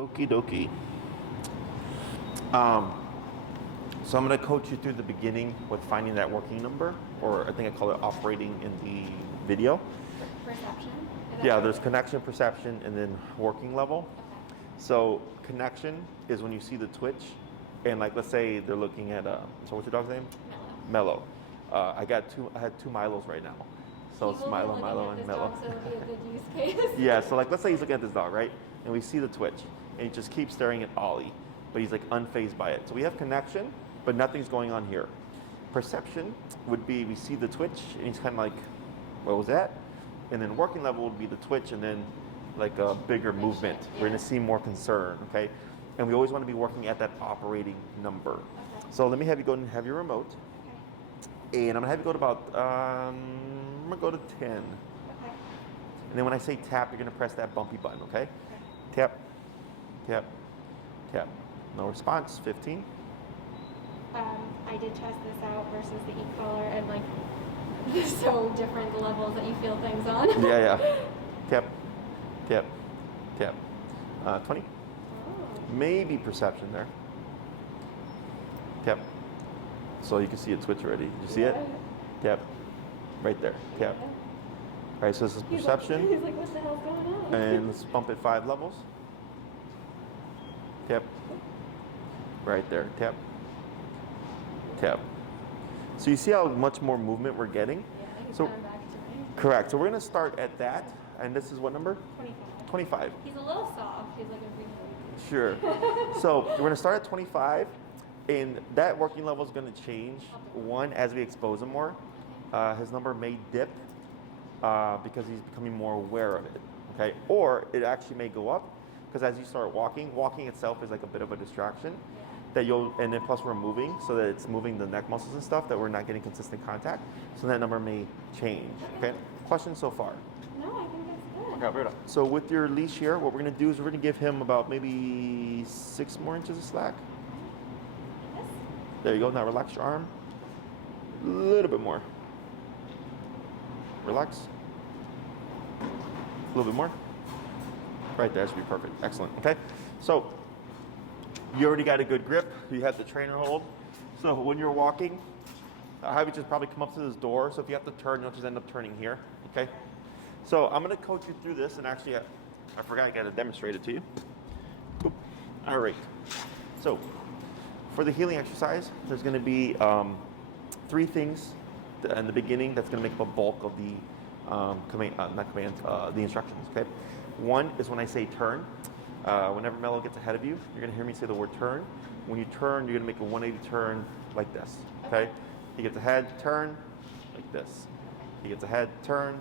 Okie dokie. So I'm going to coach you through the beginning with finding that working number, or I think I call it operating in the video. Perception? Yeah, there's connection, perception, and then working level. Okay. So connection is when you see the twitch, and like let's say they're looking at so what's your dog's name? Melo. I had two Milos right now. So it's Milo, and Melo. So it'll be a good use case. Yeah, so like let's say he's looking at this dog, right? And we see the twitch, and he just keeps staring at Ollie, but he's like unfazed by it. So we have connection, but nothing's going on here. Perception would be we see the twitch, and he's kind of like, what was that? And then working level would be the twitch, and then like a bigger movement. We're gonna see more concern, okay? And we always want to be working at that operating number. Okay. So let me have you go and have your remote. Okay. And I'm gonna have you go to about, I'm gonna go to 10. Okay. And then when I say tap, you're gonna press that bumpy button, okay? Okay. Tap, tap, tap. No response, 15. I did test this out versus the e-collar, and like, it's so different the levels that you feel things on. Yeah. Tap, tap, tap. 20. Oh. Maybe perception there. Tap. So you can see it twitch already. Did you see it? Tap. Right there. Tap. Yeah. All right, so this is perception. He's like, what the hell's going on? And let's bump it 5 levels. Tap. Right there. Tap. Tap. So you see how much more movement we're getting? Yeah, he's So coming back to me. correct. So we're going to start at that. And this is what number? 25. 25. He's a little soft. He's like a big Sure. So we're going to start at 25. And that working level is going to change. One, as we expose him more, his number may dip because he's becoming more aware of it. Okay. Or it actually may go up because as you start walking itself is like a bit of a distraction. That and then plus we're moving, so that it's moving the neck muscles and stuff, that we're not getting consistent contact. So that number may change. Okay. Questions so far? No, I think that's good. Okay, we're done. So with your leash here, what we're gonna do is we're gonna give him about maybe 6 more inches of slack. Yes. There you go. Now relax your arm. A little bit more. Relax. A little bit more. Right there, that should be perfect. Excellent. Okay. So you already got a good grip. You have the trainer hold. So when you're walking, I'll have you just probably come up to this door. So if you have to turn, you'll just end up turning here. Okay. So I'm going to coach you through this, and actually, I forgot I got to demonstrate it to you. Oop. All right. So for the healing exercise, there's going to be 3 things in the beginning that's going to make up a bulk of the the instructions. Okay. One is when I say turn. Whenever Melo gets ahead of you, you're going to hear me say the word turn. When you turn, you're going to make a 180 turn like this. Okay. He gets ahead, turn like this. He gets ahead, turn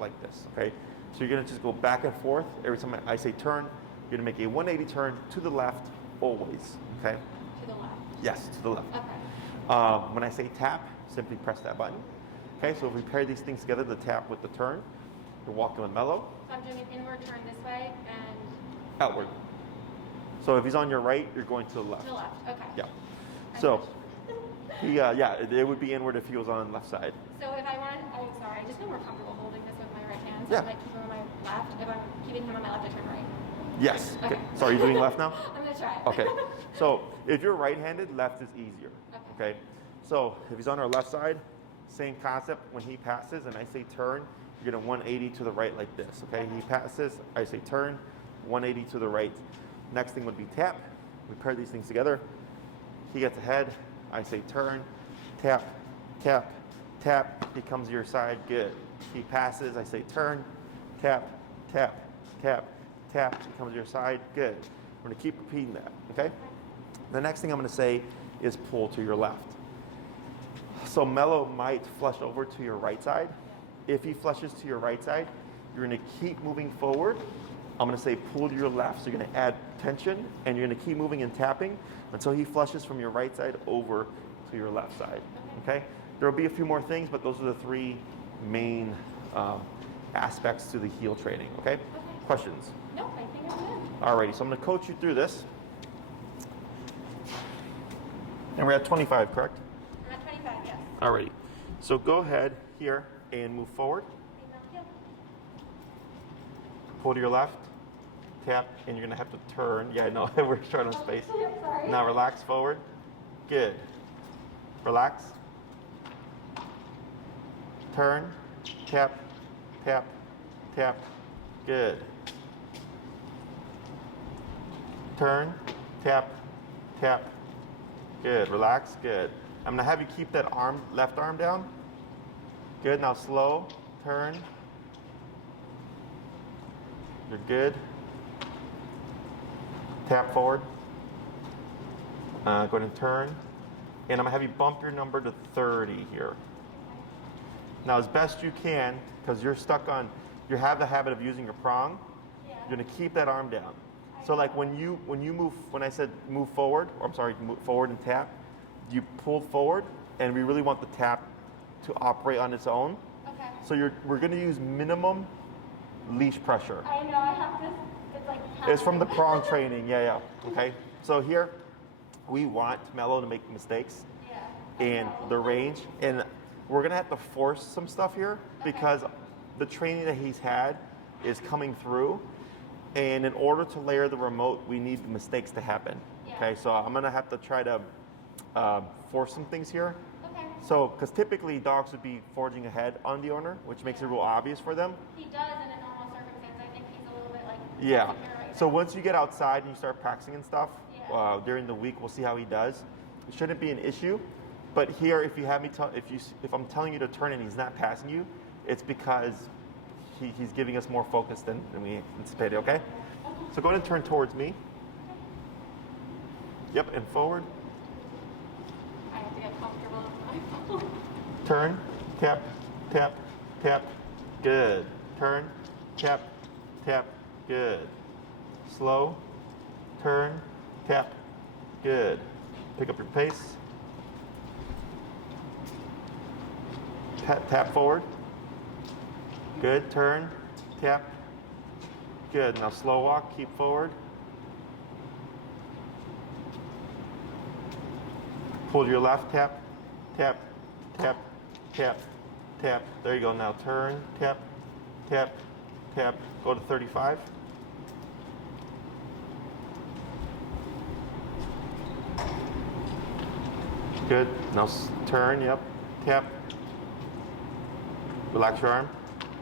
like this. Okay. So you're going to just go back and forth every time I say turn. You're going to make a 180 turn to the left always. Okay. To the left. Yes, to the left. Okay. When I say tap, simply press that button. Okay, so if we pair these things together, the tap with the turn, you're walking with Melo. So I'm doing an inward turn this way and Outward. So if he's on your right, you're going to the left. to the left. Okay. Yeah. So, it would be inward if he was on the left side. So if I wanted, I'm sorry, I just feel more comfortable holding this with my right hand. So Yeah. I might keep him on my left. If I'm keeping him on my left, I turn right. Yes. Okay. So are you doing left now? I'm gonna try. Okay. So if you're right-handed, left is easier. Okay. So if he's on our left side, same concept. When he passes and I say turn, you're gonna 180 to the right like this. Okay. He passes, I say turn, 180 to the right. Next thing would be tap. We pair these things together. He gets ahead, I say turn, tap, tap, tap. He comes to your side, good. He passes, I say turn, tap, tap, tap, tap. He comes to your side, good. We're gonna keep repeating that, okay? The next thing I'm gonna say is pull to your left. So Melo might flush over to your right side. If he flushes to your right side, you're gonna keep moving forward. I'm gonna say pull to your left, so you're gonna add tension, and you're gonna keep moving and tapping until he flushes from your right side over to your left side, okay? There'll be a few more things, but those are the 3 main aspects to the heel training, okay? Questions? No, I think I'm good. Alrighty, so I'm gonna coach you through this. And we're at 25, correct? I'm at 25, yes. Alrighty, so go ahead here and move forward. Female heel. Pull to your left. tap, and you're gonna have to turn. Yeah, I know, we're short on space. Sorry. Now relax forward. Good. Relax. Turn, tap, tap, tap. Good. Turn, tap, tap. Good. Relax. Good. I'm gonna have you keep that arm, left arm down. Good. Now slow. Turn. You're good. Tap forward. Go ahead and turn. And I'm gonna have you bump your number to 30 here. Now, as best you can, because you're stuck on, you have the habit of using your prong, you're gonna keep that arm down. So like when you move, when I said move forward, or I'm sorry, move forward and tap, you pull forward, and we really want the tap to operate on its own. Okay. So we're gonna use minimum leash pressure. I know, I have this, it's like... It's from the prong training, yeah. Okay, so here, we want Melo to make mistakes in the range, and we're gonna have to force some stuff here because the training that he's had is coming through, and in order to layer the remote, we need the mistakes to happen. Okay, so I'm gonna have to try to force some things here. Okay. So, because typically dogs would be forging ahead on the owner, which makes it real obvious for them. He does in a normal circumstance. I think he's a little bit like... Yeah. Right So now. once you get outside and you start practicing and stuff, during the week, we'll see how he does. It shouldn't be an issue. But here, if you have me if I'm telling you to turn and he's not passing you, it's because he's giving us more focus than we anticipated. Okay? So go ahead and turn towards me. Yep, and forward. I have to get comfortable with my phone. Turn, tap, tap, tap. Good. Turn, tap, tap. Good. Slow. Turn, tap. Good. Pick up your pace. Tap forward. Good. Turn, tap. Good. Now slow walk. Keep forward. Pull to your left. Tap, tap, tap, tap, tap. There you go. Now turn, tap, tap, tap. Go to 35. Good. Now turn. Yep. Tap. Relax your arm.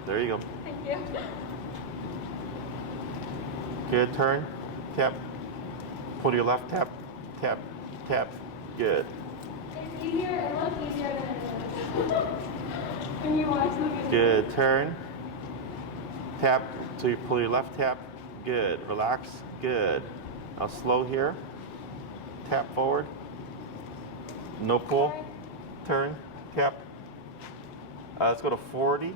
There you go. Thank you. Good. Turn. Tap. Pull to your left. Tap. Tap. Tap. Good. It's easier, it looks easier than it is. When you watch the video. Good. Turn. Tap. So you pull your left. Tap. Good. Relax. Good. Now slow here. Tap forward. No pull. Turn. Tap. Let's go to 40.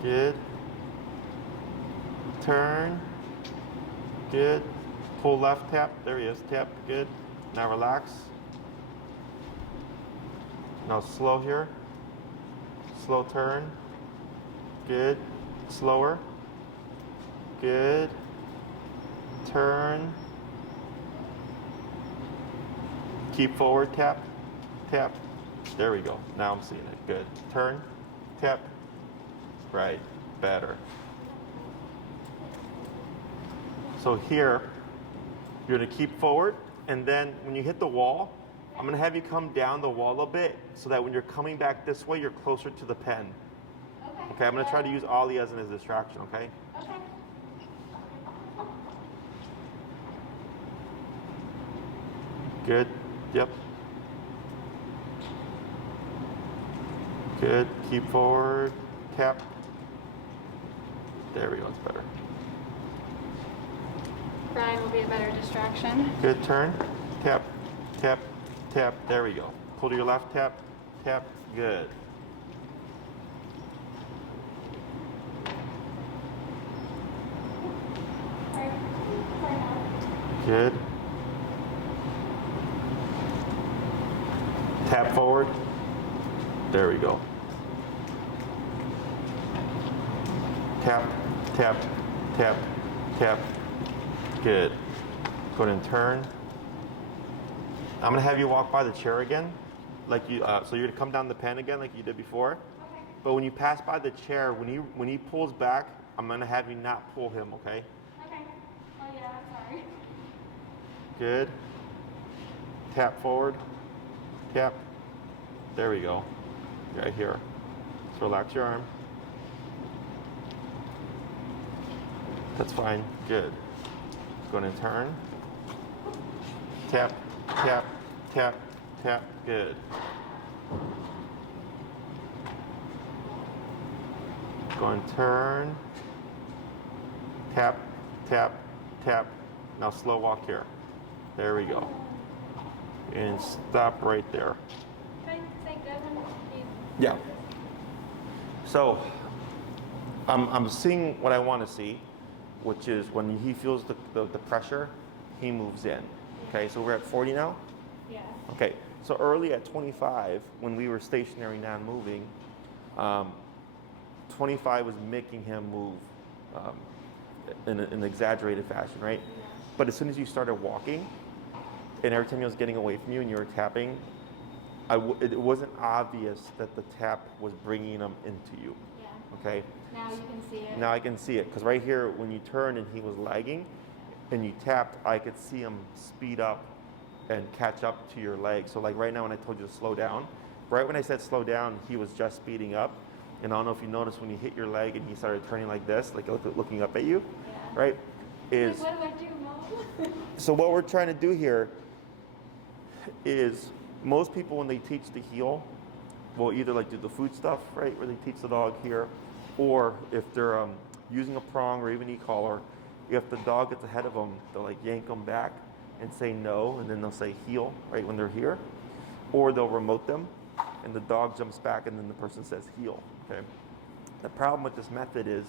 Good. Turn. Good. Pull left, tap. There he is. Tap. Good. Now relax. Now slow here. Slow turn. Good. Slower. Good. Turn. Keep forward, tap, tap. There we go. Now I'm seeing it. Good. Turn, tap. Right. Better. So here, you're going to keep forward, and then when you hit the wall, I'm going to have you come down the wall a bit so that when you're coming back this way, you're closer to the pen. Okay, I'm going to try to use Ollie as a distraction, okay? Okay. Good. Yep. Good. Keep forward. Tap. There we go. It's better. Brian will be a better distraction. Good. Turn. Tap. Tap. Tap. There we go. Pull to your left. Tap. Tap. Good. Good. Tap forward. There we go. Tap, tap, tap, tap. Good. Go ahead and turn. I'm gonna have you walk by the chair again, like you. So you're gonna come down the pen again, like you did before. But when you pass by the chair, when he pulls back, I'm gonna have you not pull him, okay? Okay. Oh yeah, I'm sorry. Good. Tap forward. Tap. There we go. Right here. So relax your arm. That's fine. Good. Going to turn. Tap, tap, tap, tap. Good. Going to turn. Tap, tap, tap. Now slow walk here. There we go. And stop right there. Can I say good when he's... Yeah. So I'm seeing what I want to see, which is when he feels the pressure, he moves in. Okay, so we're at 40 now? Yeah. Okay, so early at 25, when we were stationary, non-moving, 25 was making him move in an exaggerated fashion, right? Yeah. But as soon as you started walking, and every time he was getting away from you and you were tapping, it wasn't obvious that the tap was bringing him into you. Yeah. Okay? Now you can see it. Now I can see it, because right here, when you turned and he was lagging, and you tapped, I could see him speed up and catch up to your leg. So like right now when I told you to slow down, right when I said slow down, he was just speeding up. And I don't know if you noticed when you hit your leg and he started turning like this, like looking up at you, Yeah. right? Like, what do I do, Mom? So what we're trying to do here is most people when they teach the heel will either like do the food stuff, right, where they teach the dog here, or if they're using a prong or even e-collar, if the dog gets ahead of them, they'll like yank them back and say no, and then they'll say heel, right, when they're here, or they'll remote them and the dog jumps back and then the person says heel, okay? The problem with this method is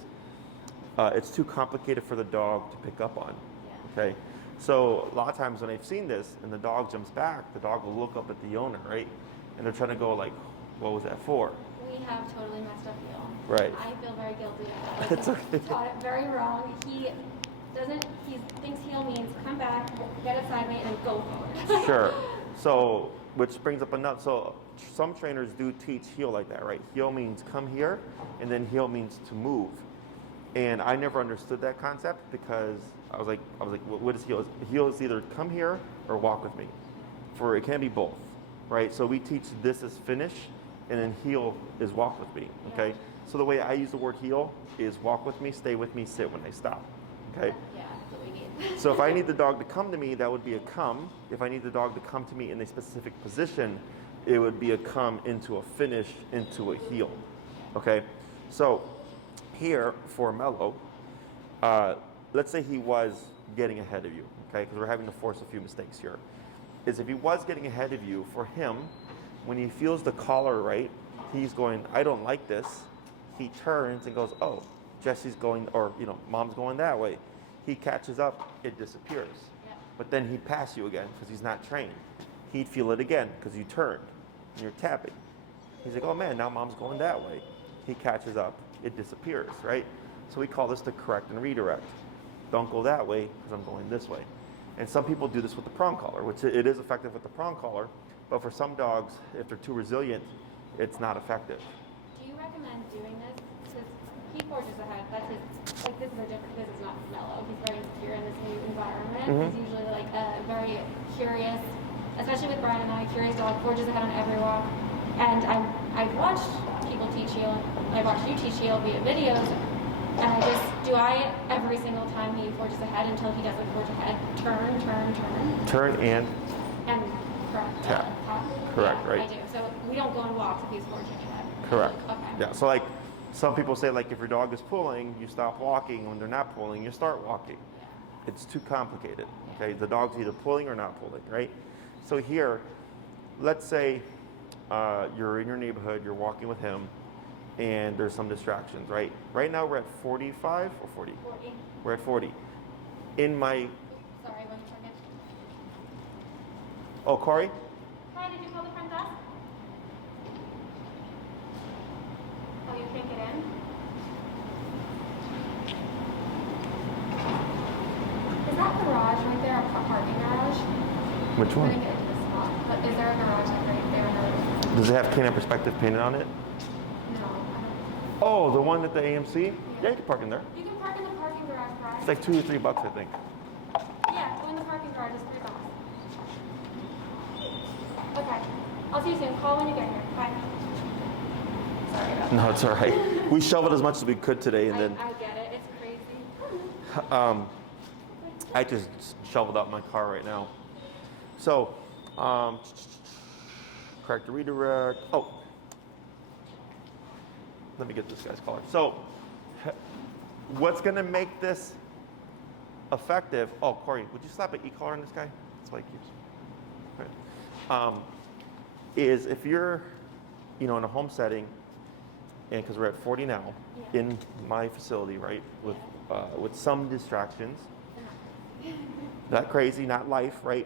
it's too complicated for the dog to pick up on, Yeah. okay? So a lot of times when I've seen this and the dog jumps back, the dog will look up at the owner, right? And they're trying to go like, what was that for? We have totally messed up heel. Right. I feel very guilty about that. It's okay. Taught it very wrong. He thinks heel means come back, get aside me, and then go forward. Sure. So, which brings up another, so some trainers do teach heel like that, right? Heel means come here, and then heel means to move. And I never understood that concept because I was like, what is heel? Heel is either come here or walk with me. It can be both, right? So we teach this as finish, and then heel is walk with me, okay? Yeah. So the way I use the word heel is walk with me, stay with me, sit when I stop, okay? Yeah, that's what we need. So if I need the dog to come to me, that would be a come. If I need the dog to come to me in a specific position, it would be a come into a finish, into a heel, okay? So here for Melo, let's say he was getting ahead of you, okay? Because we're having to force a few mistakes here. Is if he was getting ahead of you, for him, when he feels the collar right, he's going, I don't like this. He turns and goes, oh, Jesse's going, or mom's going that way. He catches up, it disappears. Yep. But then he'd pass you again because he's not trained. He'd feel it again because you turned and you're tapping. He's like, oh man, now mom's going that way. He catches up, it disappears, right? So we call this the correct and redirect. Don't go that way because I'm going this way. And some people do this with the prong collar, which it is effective with the prong collar, but for some dogs, if they're too resilient, it's not effective. Do you recommend doing this? Because he forges ahead. That's his, like this is a different, because it's not Melo. He's very secure in this new environment. Mm-hmm. He's usually like a very curious, especially with Brian and I, curious dog, forges ahead on every walk. And I've watched people teach heel, I watched you teach heel via videos, and every single time he forges ahead until he doesn't forge ahead, turn. Turn and correct. tap. Correct, Yeah, right? I do. So we don't go on walks if he's forging ahead. Correct. Okay. Yeah, so like some people say like if your dog is pulling, you stop walking. When they're not pulling, you start walking. Yeah. It's too complicated, okay? The dog's either pulling or not pulling, right? So here, let's say you're in your neighborhood, you're walking with him, and there's some distractions, right? Right now we're at 45 or 40? 40. We're at 40. In my, Sorry, one second. oh, Corey? Hi, did you call the front desk? Oh, you can't get in? Is that garage right there, a parking garage? Which I'm one? gonna get into the spot. But is there a garage like right there? Does it have canine perspective painted on it? No, I don't Oh, the one at the AMC? Yeah, you can park in there. You can park in the parking garage, right? It's like $2 or $3, I think. Yeah, go in the parking garage. It's $3. Okay. I'll see you soon. Call when you get here. Bye. Sorry about that. No, it's all right. We shoveled as much as we could today, and then I get it. It's crazy. I just shoveled out my car right now. So, correct the redirect. Oh, let me get this guy's collar. So, what's going to make this effective? Oh, Corey, would you slap an e-collar on this guy? That's why he keeps. Okay. Is if you're, in a home setting, and because we're at 40 now, in my facility, right, with some distractions. Not crazy, not life, right?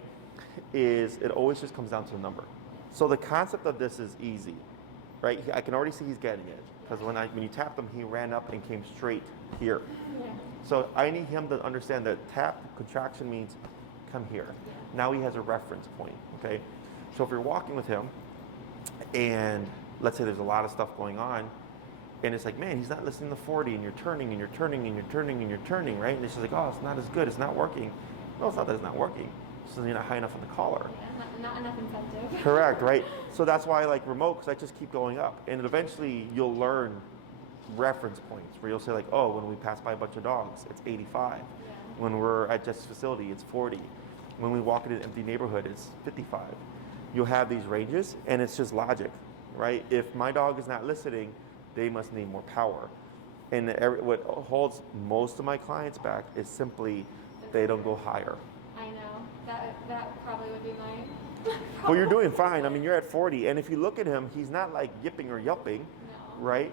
Is it always just comes down to a number. So the concept of this is easy, right? I can already see he's getting it because when you tapped him, he ran up and came straight here. Yeah. So I need him to understand that tap contraction means come here. Now he has a reference point, okay? So if you're walking with him, and let's say there's a lot of stuff going on, and it's like, man, he's not listening to 40, and you're turning, and you're turning, and you're turning, and you're turning, right? And it's just like, oh, it's not as good, it's not working. No, it's not that it's not working. It's just you're not high enough on the collar. Yeah, not enough incentive. Correct, right? So that's why I like remote, because I just keep going up. And eventually you'll learn reference points where you'll say like, oh, when we pass by a bunch of dogs, it's 85. Yeah. When we're at Jess's facility, it's 40. When we walk in an empty neighborhood, it's 55. You'll have these ranges, and it's just logic, right? If my dog is not listening, they must need more power. And what holds most of my clients back is simply they don't go higher. I know. That probably would be my Well, you're doing fine. I mean, you're at 40, and if you look at him, he's not like yipping or yelping, right?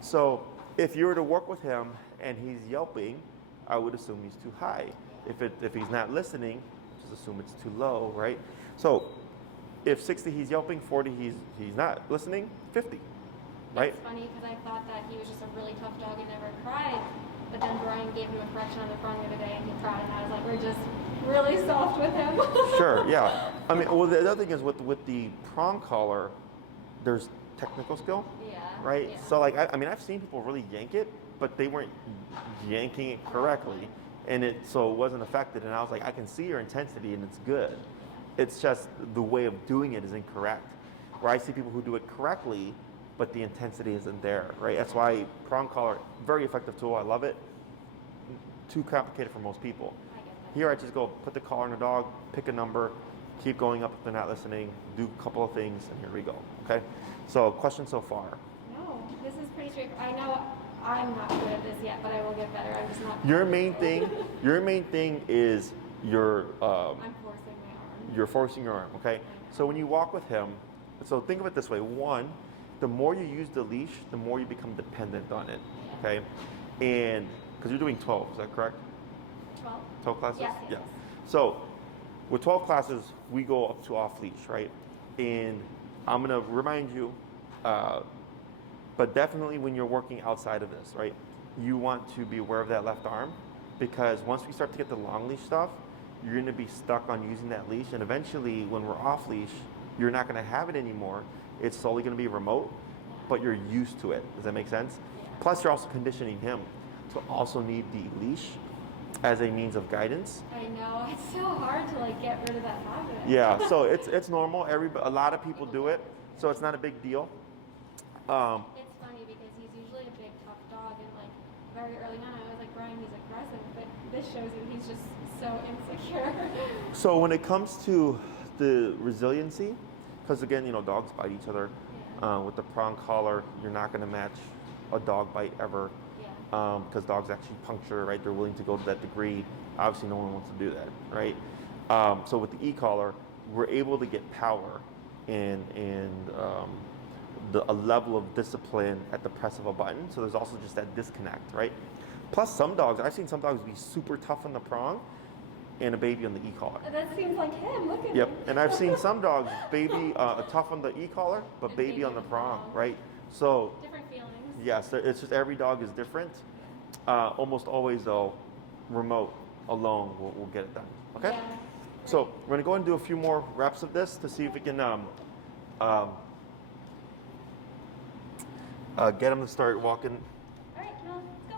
So if you were to work with him and he's yelping, I would assume he's too high. If he's not listening, just assume it's too low, right? So if 60 he's yelping, 40 he's not listening, 50, right? It's funny because I thought that he was just a really tough dog and never cried, but then Brian gave him a correction on the front the other day and he cried, and I was like, we're just really soft with him. Sure, yeah. I mean, well, the other thing is with the prong collar, there's technical skill, right? Yeah. So like, I mean, I've seen people really yank it, but they weren't yanking it correctly, and it wasn't affected. And I was like, I can see your intensity, and it's good. It's just the way of doing it is incorrect. Where I see people who do it correctly, but the intensity isn't there, right? That's why prong collar, very effective tool. I love it. Too complicated for most people. Here I just go put the collar on the dog, pick a number, keep going up if they're not listening, do a couple of things, and here we go, okay? So question so far? No, this is pretty straightforward. I know I'm not good at this yet, but I will get better. I'm just not. Your main thing is I'm forcing my arm. you're forcing your arm, okay? So when you walk with him, so think of it this way. One, the more you use the leash, the more you become dependent on it, okay? And because you're doing 12, is that correct? 12? 12 classes? Yes. Yeah. So with 12 classes, we go up to off leash, right? And I'm gonna remind you, but definitely when you're working outside of this, right? You want to be aware of that left arm, because once we start to get the long leash stuff, you're gonna be stuck on using that leash, and eventually when we're off leash, you're not gonna have it anymore. It's slowly gonna be remote, but you're used to it. Does that make sense? Plus you're also conditioning him to also need the leash as a means of guidance. I know, it's so hard to like get rid of that habit. Yeah, so it's normal. A lot of people do it, so it's not a big deal. It's funny because he's usually a big tough dog, and like very early on I was like, Brian, he's aggressive, but this shows that he's just so insecure. So when it comes to the resiliency, because again, dogs bite each other. With the prong collar, you're not going to match a dog bite ever, because dogs actually puncture, right? They're willing to go to that degree. Obviously, no one wants to do that, right? So with the e-collar, we're able to get power and a level of discipline at the press of a button. So there's also just that disconnect, right? Plus, I've seen some dogs be super tough on the prong and a baby on the e-collar. That seems like him. Look at Yep, him. and I've seen some dogs tough on the e-collar, but baby on the prong, right? So Different feelings. yes, it's just every dog is different. Almost always though, remote alone will get it done. Okay. Yeah. So we're gonna go and do a few more reps of this to see if we can Get him to start walking. All right, now let's go.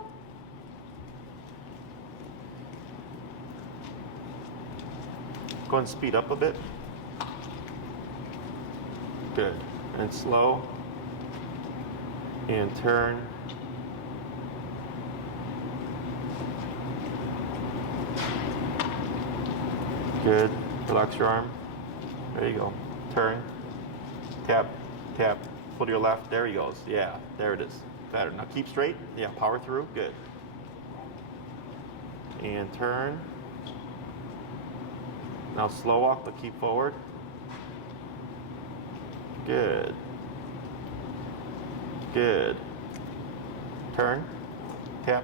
Go and speed up a bit. Good. And slow. And turn. Good. Relax your arm. There you go. Turn. Tap. Tap. Pull to your left. There he goes. Yeah. There it is. Better. Now keep straight. Yeah. Power through. Good. And turn. Now slow walk, but keep forward. Good. Good. Turn. Tap.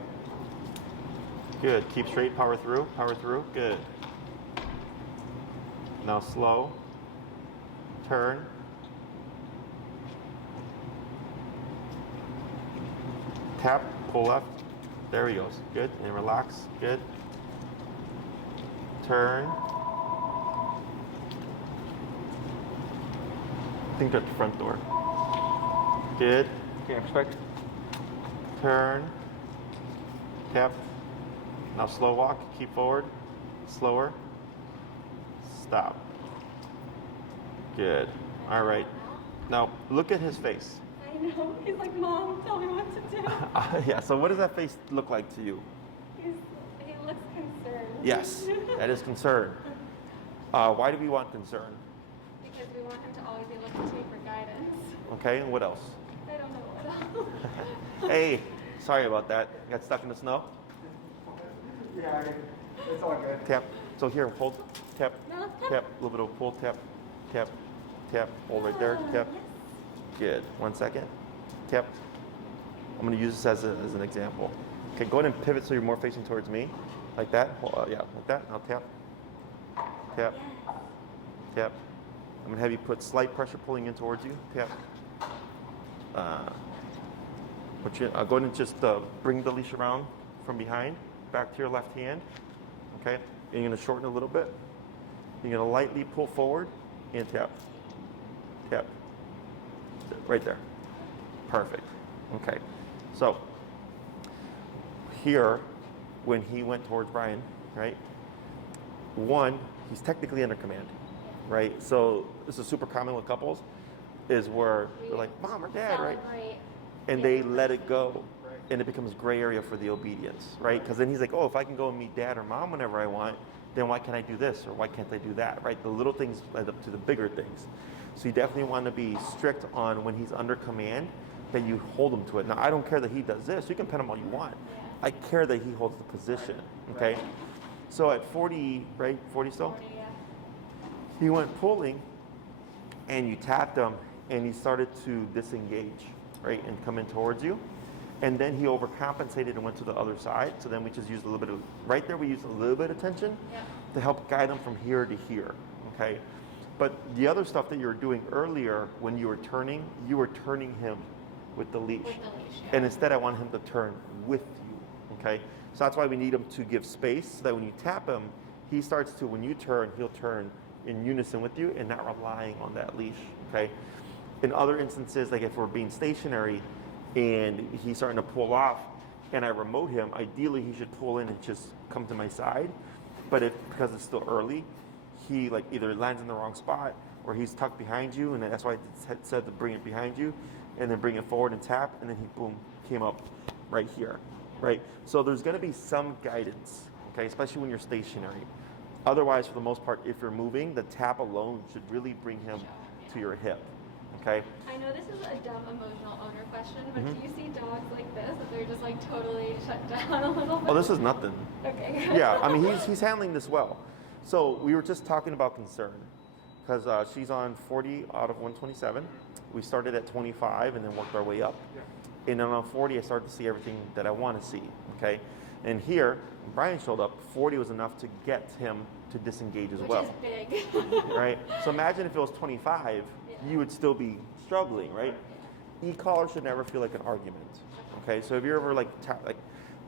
Good. Keep straight. Power through. Power through. Good. Now slow. Turn. Tap. Pull left. There he goes. Good. And relax. Good. Turn. I think that's the front door. Good. Okay, respect. Turn. Tap. Now slow walk. Keep forward. Slower. Stop. Good. All right. Now look at his face. I know. He's like, Mom, tell me what to do. Yeah. So what does that face look like to you? He looks concerned. Yes, that is concern. Why do we want concern? Because we want him to always be looking to me for guidance. Okay. And what else? I don't know what else. Hey, sorry about that. Got stuck in the snow. Yeah, it's all good. Tap. So here, hold. Tap. No, Tap. A little bit of pull. Tap. Tap. Tap. Hold right there. Tap. Yes. Good. 1 second. Tap. I'm going to use this as an example. Okay, go ahead and pivot so you're more facing towards me. Like that. Yeah, like that. Now tap. Tap. Tap. I'm going to have you put slight pressure pulling in towards you. Tap. Go ahead and just bring the leash around from behind, back to your left hand. Okay? And you're going to shorten a little bit. You're going to lightly pull forward and tap. Tap. Right there. Perfect. Okay. So here, when he went towards Brian, right? One, he's technically under command, right? So this is super common with couples, is where they're like, Mom or Dad, right? And they let it go, and it becomes gray area for the obedience, right? Because then he's like, oh, if I can go and meet Dad or Mom whenever I want, then why can't I do this or why can't I do that, right? The little things led up to the bigger things. So you definitely want to be strict on when he's under command, that you hold him to it. Now, I don't care that he does this. You can pin him all you want. I care that he holds the position, okay? So at 40, right? 40 still? 40, yeah. He went pulling, and you tapped him, and he started to disengage, right, and come in towards you. And then he overcompensated and went to the other side. So then we just used a little bit of, right there we used a little bit of tension to help guide him from here to here, okay? But the other stuff that you were doing earlier when you were turning him with the leash. And instead I want him to turn with you, okay? So that's why we need him to give space so that when you tap him, he starts to, when you turn, he'll turn in unison with you and not relying on that leash, okay? In other instances, like if we're being stationary and he's starting to pull off and I remote him, ideally he should pull in and just come to my side. But because it's still early, he like either lands in the wrong spot or he's tucked behind you, and that's why I said to bring it behind you and then bring it forward and tap, and then he boom, came up right here, right? So there's gonna be some guidance, okay, especially when you're stationary. Otherwise, for the most part, if you're moving, the tap alone should really bring him to your hip, okay? I know this is a dumb emotional owner question, but do you see dogs like this, that they're just like totally shut down a little bit? Oh, this is nothing. Okay. Yeah, I mean, he's handling this well. So we were just talking about concern, because she's on 40 out of 127. We started at 25 and then worked our way up. And then on 40, I started to see everything that I want to see, okay? And here, when Brian showed up, 40 was enough to get him to disengage as well. Which is big. Right? So imagine if it was 25, you would still be struggling, right? E-collar should never feel like an argument, okay? So if you're ever like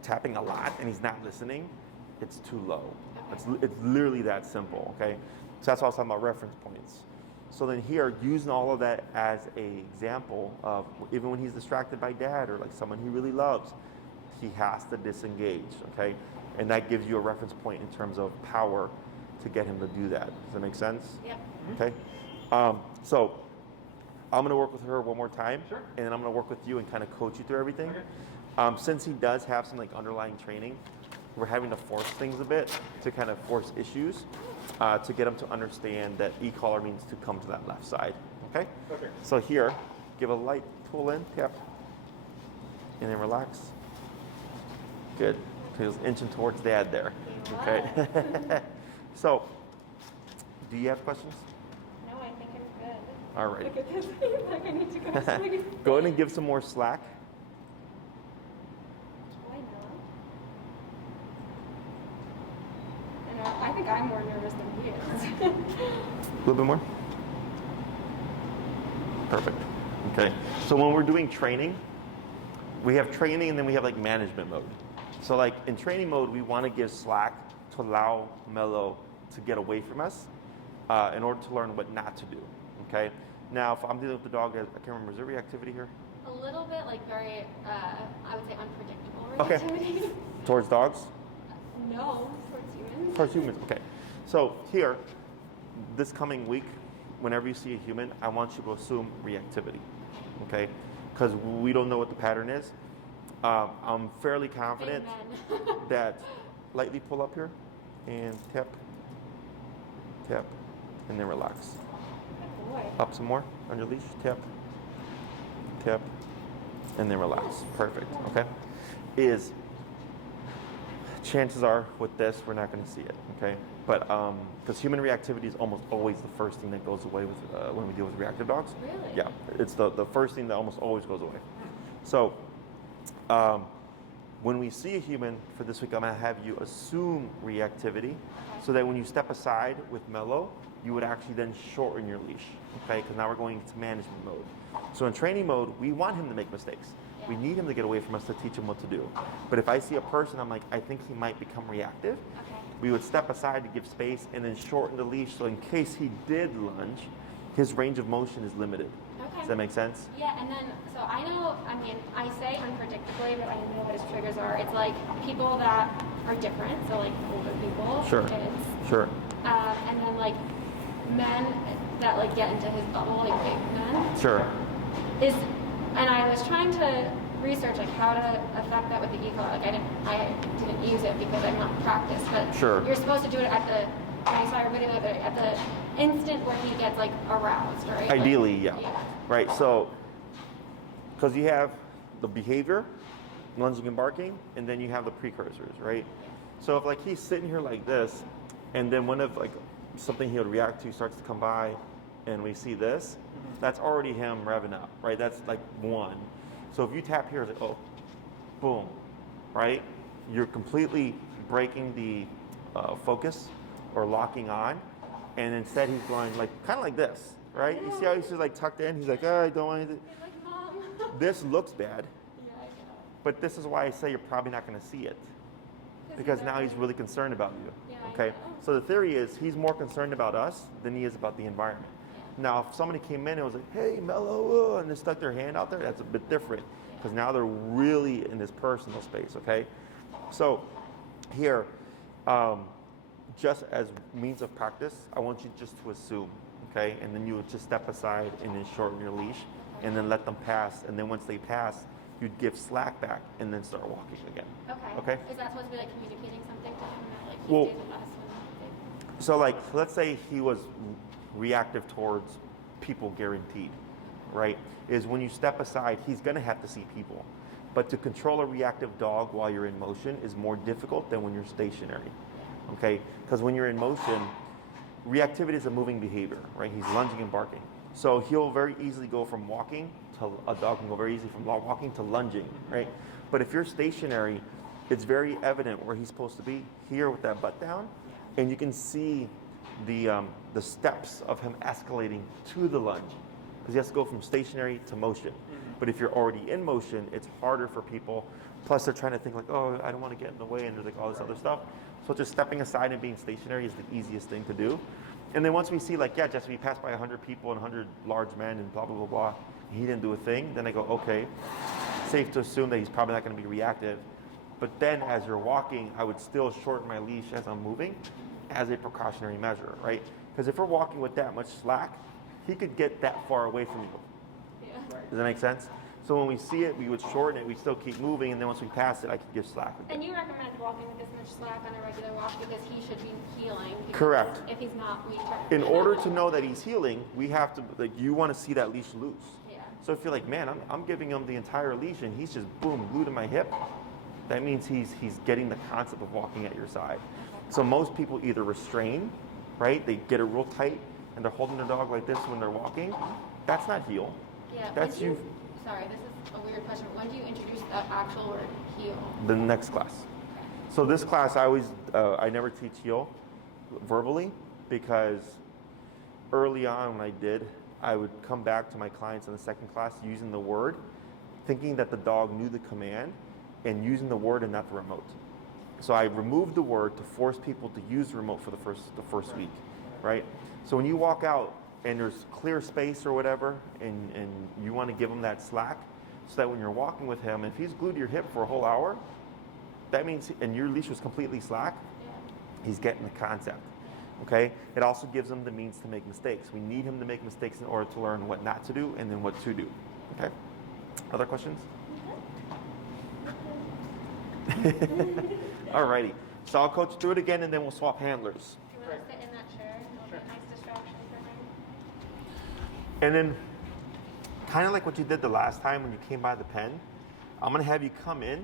tapping a lot and he's not listening, it's too low. It's literally that simple, okay? So that's why I was talking about reference points. So then here, using all of that as an example of even when he's distracted by dad or like someone he really loves, he has to disengage, okay? And that gives you a reference point in terms of power to get him to do that. Does that make sense? Yep. Okay. So I'm going to work with her one more time, Sure. and then I'm going to work with you and kind of coach you through everything. Okay. Since he does have some like underlying training, we're having to force things a bit to kind of force issues to get him to understand that e-collar means to come to that left side. Okay. Okay. So here, give a light pull in, tap, and then relax. Good. He was inching towards dad there. Okay. So, do you have questions? No, I think I'm good. All right. Look at this. Like I need to go to sleep. Go ahead and give some more slack. Why not? I think I'm more nervous than he is. A little bit more. Perfect. Okay. So when we're doing training, we have training and then we have like management mode. So like in training mode, we want to give slack to allow Melo to get away from us in order to learn what not to do. Okay. Now, if I'm dealing with the dog, I can't remember, is there reactivity here? A little bit like very, I would say unpredictable Okay. reactivity. Towards dogs? No, towards humans. Towards humans. Okay. So here, this coming week, whenever you see a human, I want you to assume reactivity. Okay. Because we don't know what the pattern is. I'm fairly confident Amen. that lightly pull up here and tap, tap, and then relax. Good boy. Up some more on your leash, tap, tap, and then relax. Perfect, okay? Chances are with this, we're not gonna see it, okay? But, because human reactivity is almost always the first thing that goes away with when we deal with reactive dogs. Really? Yeah, it's the first thing that almost always goes away. So, when we see a human, for this week, I'm gonna have you assume reactivity so that when you step aside with Melo, you would actually then shorten your leash, okay? Because now we're going into management mode. So in training mode, we want him to make mistakes. We need him to get away from us to teach him what to do. But if I see a person, I'm like, I think he might become reactive, Okay. we would step aside to give space and then shorten the leash so in case he did lunge, his range of motion is limited. Okay. Does that make sense? Yeah, and then, so I know, I mean, I say unpredictably, but I know what his triggers are. It's like people that are different, so like older people, Sure. kids, Sure. and then like men that like get into his bubble, like big men. Sure. And I was trying to research like how to affect that with the e-collar. Like I didn't use it because I'm not practiced, but Sure. you're supposed to do it at the, when I saw your video, at the instant where he gets like aroused, right? Ideally, Like, yeah. Right, so, because you have the behavior, lunging and barking, and then you have the precursors, right? So if like he's sitting here like this, and then one of like something he would react to starts to come by, and we see this, that's already him revving up, right? That's like one. So if you tap here, it's like, oh, boom, right? You're completely breaking the focus or locking on, and instead he's going like, kind of like this, right? You see how he's just like tucked in? He's like, oh, I don't want anything. He's like, Mom. This looks bad, Yeah, I know. but this is why I say you're probably not going to see it, because now he's really concerned about you. Yeah, I Okay, know. so the theory is he's more concerned about us than he is about the environment. Now, if somebody came in and was like, hey, Melo, and they stuck their hand out there, that's a bit different, because now they're really in this personal space, okay? So here, just as means of practice, I want you just to assume, okay? And then you would just step aside and then shorten your leash, and then let them pass, and then once they pass, you'd give slack back, and then start walking again. Okay. Okay. Is that supposed to be like communicating something to him that like he Well- did last one? So like, let's say he was reactive towards people guaranteed, right? Is when you step aside, he's gonna have to see people. But to control a reactive dog while you're in motion is more difficult than when you're stationary, okay? Because when you're in motion, reactivity is a moving behavior, right? He's lunging and barking. So he'll very easily go from walking to, a dog can go very easily from walking to lunging, right? But if you're stationary, it's very evident where he's supposed to be, here with that butt down, and you can see the steps of him escalating to the lunge, because he has to go from stationary to motion. But if you're already in motion, it's harder for people. Plus, they're trying to think like, oh, I don't want to get in the way, and there's like all this other stuff. So just stepping aside and being stationary is the easiest thing to do. And then once we see like, yeah, Jesse, we passed by 100 people and 100 large men and blah, blah, blah, blah, and he didn't do a thing, then I go, okay, safe to assume that he's probably not going to be reactive. But then as you're walking, I would still shorten my leash as I'm moving as a precautionary measure, right? Because if we're walking with that much slack, he could get that far away from you. Yeah. Does that make sense? So when we see it, we would shorten it, we still keep moving, and then once we pass it, I could give slack again. And you recommend walking with this much slack on a regular walk because he should be healing. Correct. If he's not, we turn. In order to know that he's healing, we have to, like, you want to see that leash loose. Yeah. So if you're like, man, I'm giving him the entire leash and he's just boom, glued to my hip, that means he's getting the concept of walking at your side. So most people either restrain, right? They get it real tight and they're holding their dog like this when they're walking. That's not heel. Yeah. That's you. Sorry, this is a weird question. When do you introduce the actual word heel? The next class. So this class, I never teach heel verbally because early on when I did, I would come back to my clients in the second class using the word, thinking that the dog knew the command and using the word and not the remote. So I removed the word to force people to use the remote for the first week, right? So when you walk out and there's clear space or whatever, and you want to give him that slack, so that when you're walking with him, if he's glued to your hip for a whole hour, that means, and your leash was completely slack, he's getting the concept, okay? It also gives him the means to make mistakes. We need him to make mistakes in order to learn what not to do and then what to do, okay? Other questions? Alrighty, so I'll coach you through it again and then we'll swap handlers. Do you want to sit in that chair? It'll be a nice distraction for him. And then, kind of like what you did the last time when you came by the pen, I'm gonna have you come in,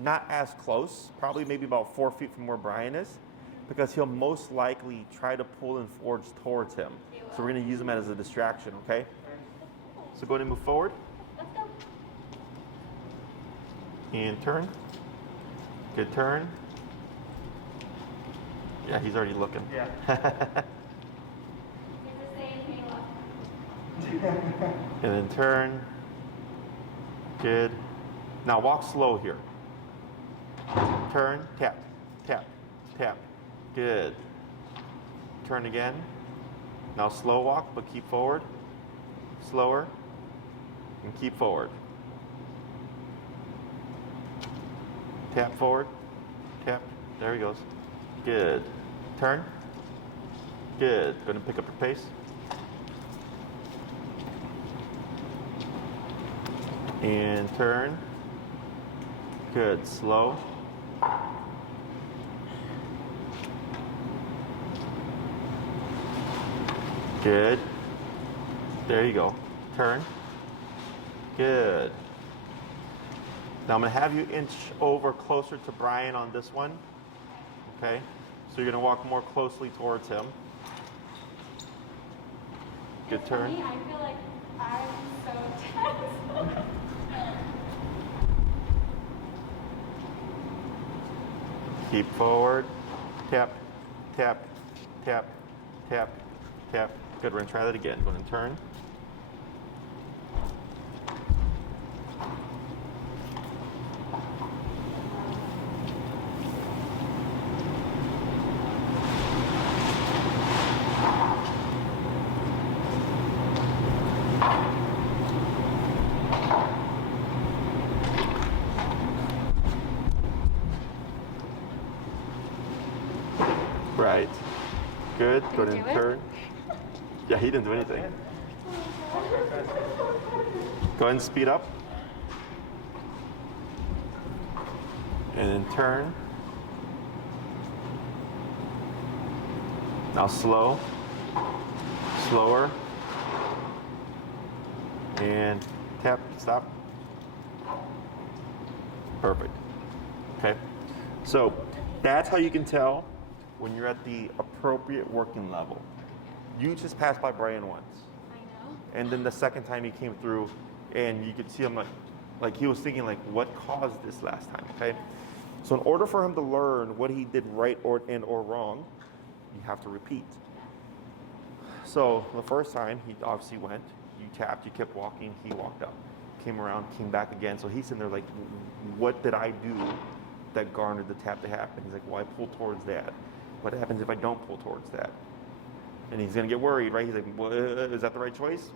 not as close, probably maybe about 4 feet from where Brian is, because he'll most likely try to pull and forge towards him. So we're gonna use him as a distraction, okay? So go ahead and move forward. Let's go. And turn. Good turn. Yeah, he's already looking. Yeah. It's the same Melo. And then turn. Good. Now walk slow here. Turn, tap, tap, tap. Good. Turn again. Now slow walk, but keep forward. Slower. And keep forward. Tap forward. Tap. There he goes. Good. Turn. Good. Going to pick up your pace. And turn. Good. Slow. Good. There you go. Turn. Good. Now I'm going to have you inch over closer to Brian on this one. Okay? So you're going to walk more closely towards him. Good It's turn. funny, I feel like I'm so tense. Keep forward. Tap, tap, tap, tap, tap. Good. We're going to try that again. Go ahead and turn. Right. Good. Go ahead and do it? turn. Yeah, he didn't do anything. Go ahead and speed up. And then turn. Now slow. Slower. And tap. Stop. Perfect. Okay. So that's how you can tell when you're at the appropriate working level. You just passed by Brian once. I know. And then the second time he came through and you could see him like he was thinking like, what caused this last time, okay? So in order for him to learn what he did right or wrong, you have to repeat. So the first time he obviously went, you tapped, you kept walking, he walked up, came around, came back again. So he's sitting there like, what did I do that garnered the tap to happen? He's like, well, I pulled towards that. What happens if I don't pull towards that? And he's going to get worried, right? He's like, well, is that the right choice?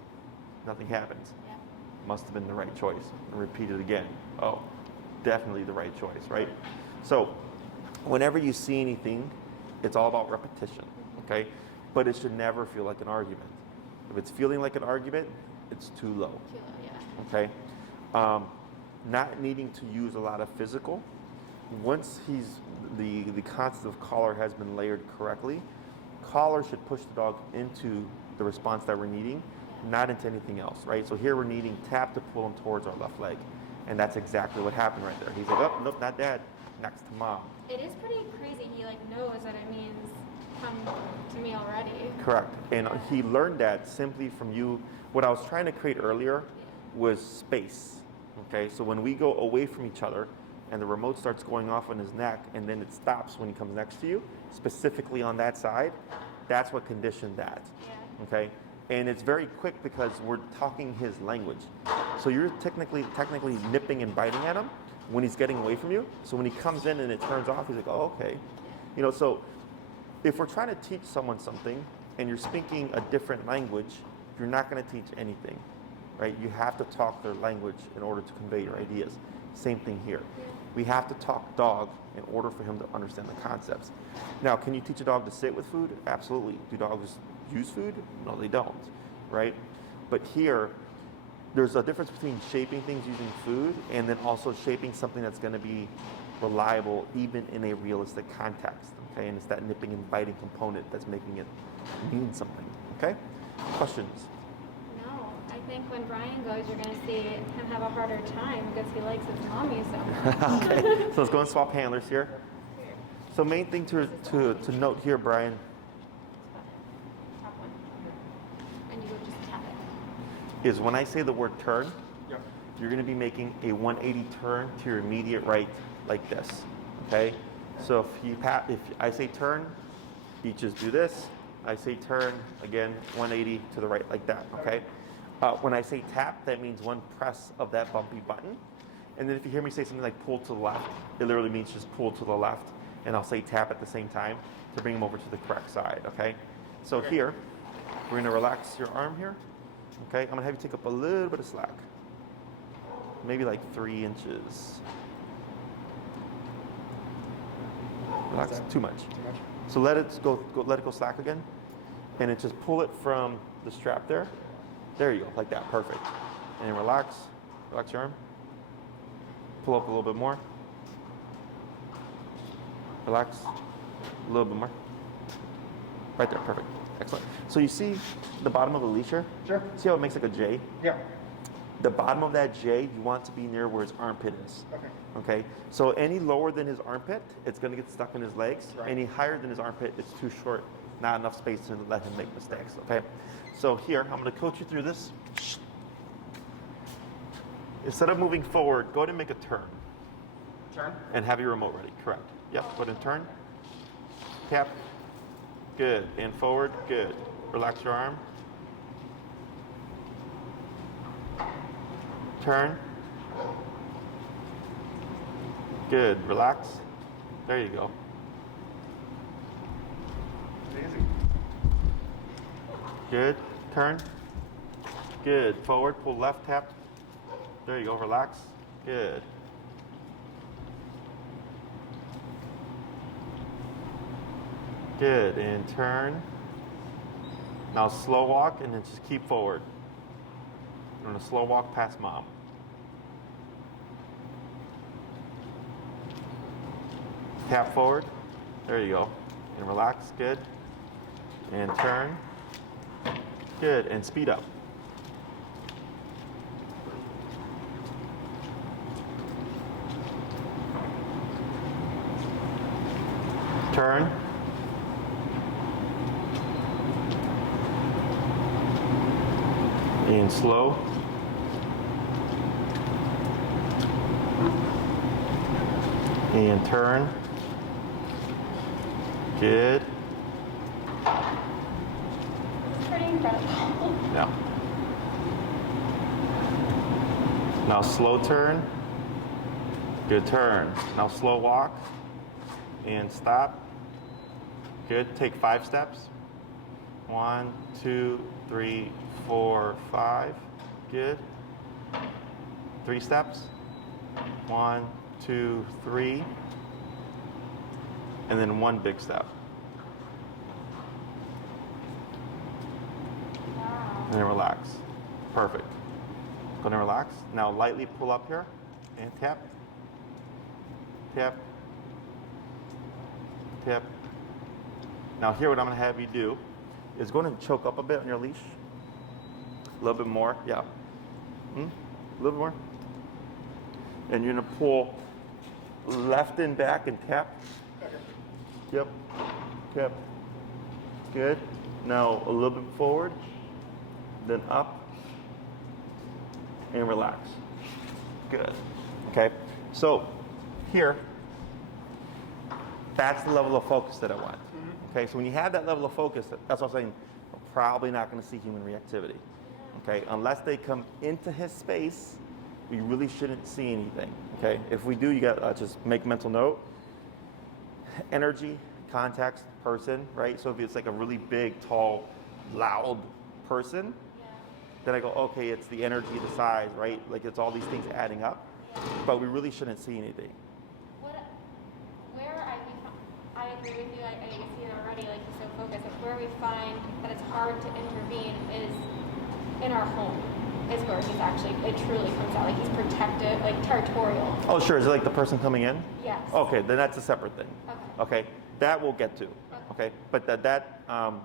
Nothing happens. Yeah. Must have been the right choice. And repeat it again. Oh, definitely the right choice, right? So whenever you see anything, it's all about repetition, okay? But it should never feel like an argument. If it's feeling like an argument, it's too low, Too low, yeah. okay? Not needing to use a lot of physical. Once the concept of collar has been layered correctly, collar should push the dog into the response that we're needing, not into anything else, right? So here we're needing tap to pull him towards our left leg. And that's exactly what happened right there. He's like, oh, nope, not dad, next to mom. It is pretty crazy. He like knows that it means come to me already. Correct. And he learned that simply from you. What I was trying to create earlier was space, okay? So when we go away from each other and the remote starts going off on his neck and then it stops when he comes next to you, specifically on that side, that's what conditioned that, okay? And it's very quick because we're talking his language. So you're technically nipping and biting at him when he's getting away from you. So when he comes in and it turns off, he's like, oh, okay. You know, so if we're trying to teach someone something and you're speaking a different language, you're not going to teach anything, right? You have to talk their language in order to convey your ideas. Same thing here. We have to talk dog in order for him to understand the concepts. Now, can you teach a dog to sit with food? Absolutely. Do dogs use food? No, they don't, right? But here, there's a difference between shaping things using food and then also shaping something that's going to be reliable even in a realistic context, okay? And it's that nipping and biting component that's making it mean something, okay? Questions? No, I think when Brian goes, you're going to see him have a harder time because he likes his mommy so much. Okay, so let's go and swap handlers here. So main thing to note here, Brian, Top one. And you would just tap it. is when I say the word turn, Yep. you're going to be making a 180 turn to your immediate right like this, okay? So if I say turn, you just do this. I say turn, again, 180 to the right like that, okay? When I say tap, that means one press of that bumpy button. And then if you hear me say something like pull to the left, it literally means just pull to the left. And I'll say tap at the same time to bring him over to the correct side, okay? So here, we're going to relax your arm here, okay? I'm going to have you take up a little bit of slack. Maybe like 3 inches. Relax too much. Too much? So let it go slack again. And it just pull it from the strap there. There you go, like that, perfect. And relax your arm. Pull up a little bit more. Relax, a little bit more. Right there, perfect, excellent. So you see the bottom of the leash here? Sure. See how it makes like a J? Yeah. The bottom of that J, you want to be near where his armpit is. Okay. Okay, so any lower than his armpit, it's gonna get stuck in his legs. Right. Any higher than his armpit, it's too short, not enough space to let him make mistakes, okay? So here, I'm gonna coach you through this. Instead of moving forward, go ahead and make a turn Turn. and have your remote ready, correct. Yep, go ahead and turn. Tap, good, and forward, good. Relax your arm. Turn. Good, relax. There you go. Easy. Good, turn. Good, forward, pull left, tap. There you go, relax. Good. Good, and turn. Now slow walk and then just keep forward. I'm gonna slow walk past mom. Tap forward. There you go. And relax, good. And turn. Good, and speed up. Turn. And slow. And turn. Good. It's pretty incredible. Yeah. Now slow turn. Good turn. Now slow walk. And stop. Good. Take 5 steps. 1, 2, 3, 4, 5. Good. 3 steps. 1, 2, 3. And then 1 big step. Wow. And then relax. Perfect. Go and relax. Now lightly pull up here and tap. Tap. Tap. Now here what I'm going to have you do is go and choke up a bit on your leash. A little bit more. Yeah. A little bit more. And you're going to pull left and back and tap. Yep. Tap. Good. Now a little bit forward. Then up. And relax. Good. Okay. So here, that's the level of focus that I want. Okay. So when you have that level of focus, that's what I'm saying. We're probably not going to see human reactivity. Okay. Unless they come into his space, we really shouldn't see anything. Okay. If we do, you got to just make mental note. Energy, context, person, right? So if it's like a really big, tall, loud person, then I go, okay, it's the energy, the size, right? Like it's all these things adding up, but we really shouldn't see anything. I agree with you. I see it already. Like he's so focused. Like where we find that it's hard to intervene is in our home. Is where he's actually, it truly comes out. Like he's protective, like territorial. Oh, sure. Is it like the person coming in? Yes. Okay, then that's a separate thing. Okay. Okay, that we'll get to. Okay, but